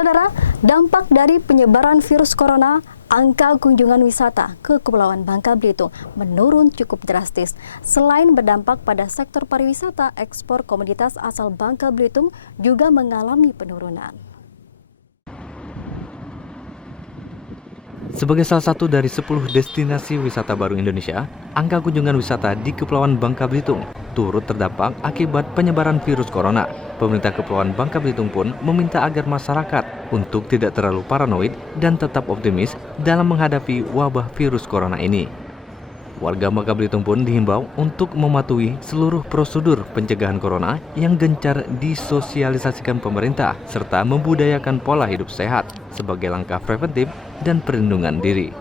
Saudara, dampak dari penyebaran virus corona, angka kunjungan wisata ke Kepulauan Bangka Belitung menurun cukup drastis. Selain berdampak pada sektor pariwisata, ekspor komoditas asal Bangka Belitung juga mengalami penurunan. Sebagai salah satu dari 10 destinasi wisata baru Indonesia, angka kunjungan wisata di Kepulauan Bangka Belitung turut terdampak akibat penyebaran virus corona. Pemerintah Kepulauan Bangka Belitung pun meminta agar masyarakat untuk tidak terlalu paranoid dan tetap optimis dalam menghadapi wabah virus corona ini. Warga Bangka Belitung pun dihimbau untuk mematuhi seluruh prosedur pencegahan corona yang gencar disosialisasikan pemerintah serta membudayakan pola hidup sehat sebagai langkah preventif dan perlindungan diri.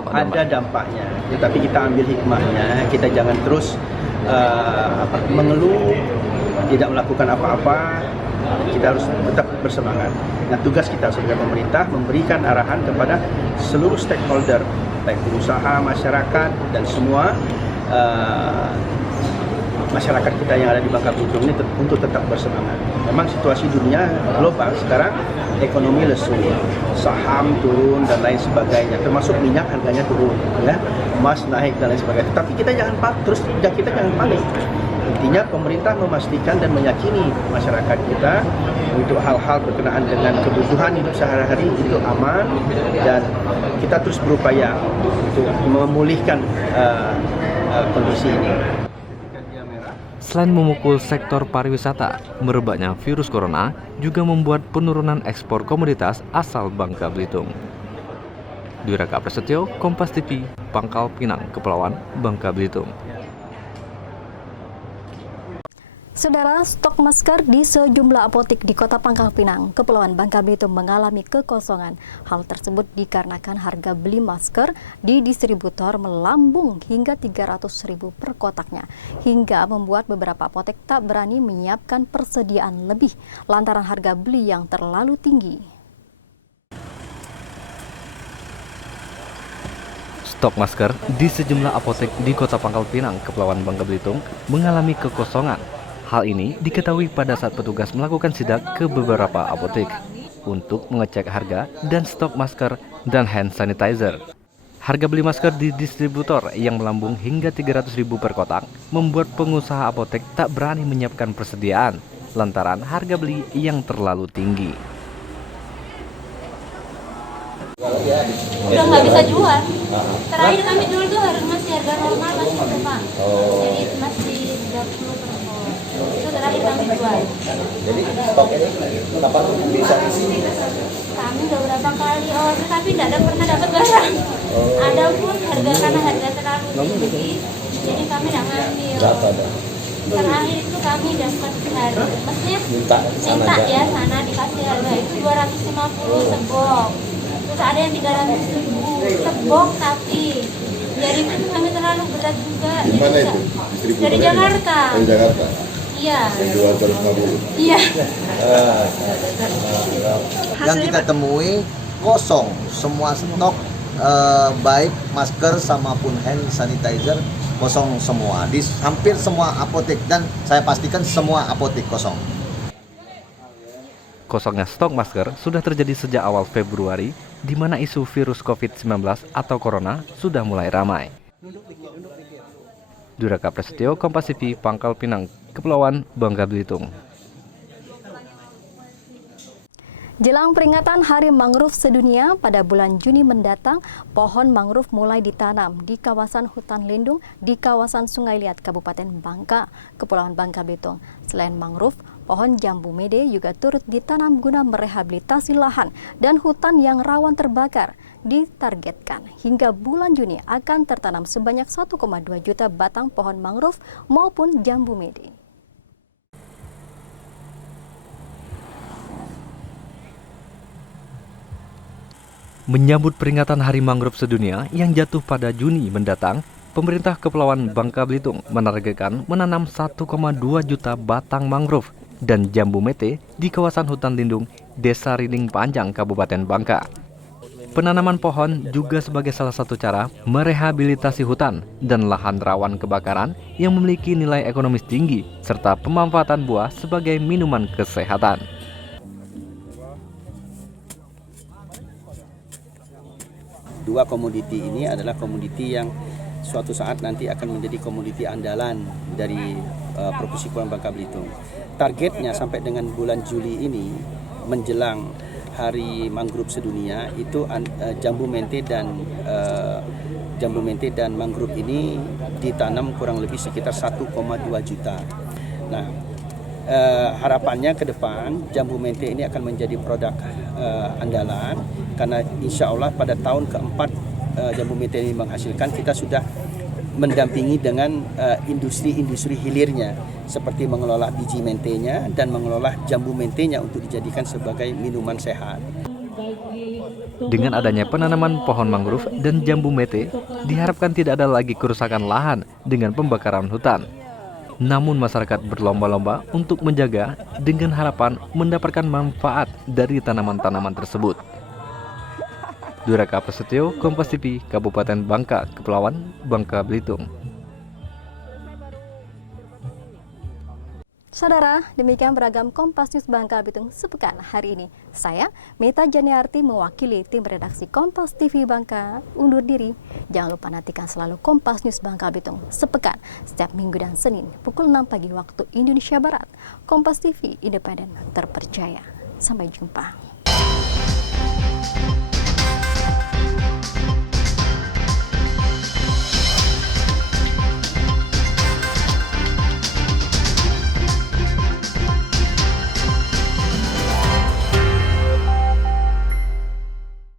Ada dampaknya, tetapi kita ambil hikmahnya, kita jangan terus mengeluh, tidak melakukan apa-apa, kita harus tetap bersemangat. Nah, tugas kita sebagai pemerintah memberikan arahan kepada seluruh stakeholder, baik pengusaha, masyarakat, dan semua masyarakat kita yang ada di Bangka Belitung ini untuk tetap bersemangat. Memang situasi dunia global sekarang ekonomi lesu, saham turun dan lain sebagainya, termasuk minyak harganya turun, ya, emas naik dan lain sebagainya. Tapi kita jangan panik. Intinya pemerintah memastikan dan meyakini masyarakat kita untuk hal-hal berkenaan dengan kebutuhan hidup sehari-hari itu aman, dan kita terus berupaya untuk memulihkan kondisi ini. Selain memukul sektor pariwisata, merebaknya virus corona juga membuat penurunan ekspor komoditas asal Bangka Belitung. Dwi Raka Prasetyo, Kompas TV, Pangkal Pinang, Kepulauan Bangka Belitung. Saudara, stok masker di sejumlah apotek di Kota Pangkal Pinang, Kepulauan Bangka Belitung mengalami kekosongan. Hal tersebut dikarenakan harga beli masker di distributor melambung hingga 300.000 per kotaknya, hingga membuat beberapa apotek tak berani menyiapkan persediaan lebih lantaran harga beli yang terlalu tinggi. Stok masker di sejumlah apotek di Kota Pangkal Pinang, Kepulauan Bangka Belitung mengalami kekosongan. Hal ini diketahui pada saat petugas melakukan sidak ke beberapa apotek untuk mengecek harga dan stok masker dan hand sanitizer. Harga beli masker di distributor yang melambung hingga 300.000 per kotak membuat pengusaha apotek tak berani menyiapkan persediaan lantaran harga beli yang terlalu tinggi. Udah nggak bisa jual. Terakhir kami jual tuh masih harga normal, masih Pak. Jadi masih 30 per pot. Itu terakhir kami jual. Jadi stok ini kenapa bisa isi? Kami udah berapa kali order tapi tidak pernah dapat barang. Ada pun karena harga terlalu tinggi, jadi kami tidak ngambil. Berapa ada? Terakhir itu kami dapat harga, maksudnya minta ya sana dikasih harga itu 250 sebok. Terus ada yang 300.000 sebok, tapi dari kami terlalu berat juga. Gimana itu? Dari Jakarta. Dari Jakarta? Iya. Yang 250? Iya. Yang kita temui kosong semua stok, baik masker sama pun hand sanitizer kosong semua di hampir semua apotek, dan saya pastikan semua apotek kosong. Kosongnya stok masker sudah terjadi sejak awal Februari, di mana isu virus COVID-19 atau corona sudah mulai ramai. Dwi Raka Prasetyo, Kompas TV, Pangkal Pinang, Kepulauan Bangka Belitung. Jelang peringatan Hari Mangrove Sedunia pada bulan Juni mendatang, pohon mangrove mulai ditanam di kawasan hutan lindung di kawasan Sungai Liat, Kabupaten Bangka, Kepulauan Bangka Belitung. Selain mangrove, pohon jambu mede juga turut ditanam guna merehabilitasi lahan dan hutan yang rawan terbakar. Ditargetkan hingga bulan Juni akan tertanam sebanyak 1,2 juta batang pohon mangrove maupun jambu mede. Menyambut peringatan Hari Mangrove Sedunia yang jatuh pada Juni mendatang, pemerintah Kepulauan Bangka Belitung menargetkan menanam 1,2 juta batang mangrove dan jambu mete di kawasan hutan lindung Desa Riding Panjang, Kabupaten Bangka. Penanaman pohon juga sebagai salah satu cara merehabilitasi hutan dan lahan rawan kebakaran yang memiliki nilai ekonomis tinggi serta pemanfaatan buah sebagai minuman kesehatan. Dua komoditi ini adalah komoditi yang suatu saat nanti akan menjadi komoditi andalan dari Provinsi Kepulauan Bangka Belitung. Targetnya sampai dengan bulan Juli ini menjelang Hari Mangrove Sedunia itu jambu mente dan mangrove ini ditanam kurang lebih sekitar 1,2 juta. Nah, harapannya ke depan jambu mente ini akan menjadi produk andalan karena insya Allah pada tahun keempat jambu mente ini menghasilkan, kita sudah mendampingi dengan industri-industri hilirnya seperti mengelola biji mentenya dan mengelola jambu mentenya untuk dijadikan sebagai minuman sehat. Dengan adanya penanaman pohon mangrove dan jambu mente, diharapkan tidak ada lagi kerusakan lahan dengan pembakaran hutan. Namun masyarakat berlomba-lomba untuk menjaga dengan harapan mendapatkan manfaat dari tanaman-tanaman tersebut. Duraka Prasetyo, Kompas TV, Kabupaten Bangka, Kepulauan Bangka Belitung. Saudara, demikian beragam Kompas News Bangka Belitung sepekan hari ini. Saya, Meta Janiarti, mewakili tim redaksi Kompas TV Bangka, undur diri. Jangan lupa nantikan selalu Kompas News Bangka Belitung sepekan, setiap Minggu dan Senin, pukul 6 pagi waktu Indonesia Barat. Kompas TV, independen, terpercaya. Sampai jumpa.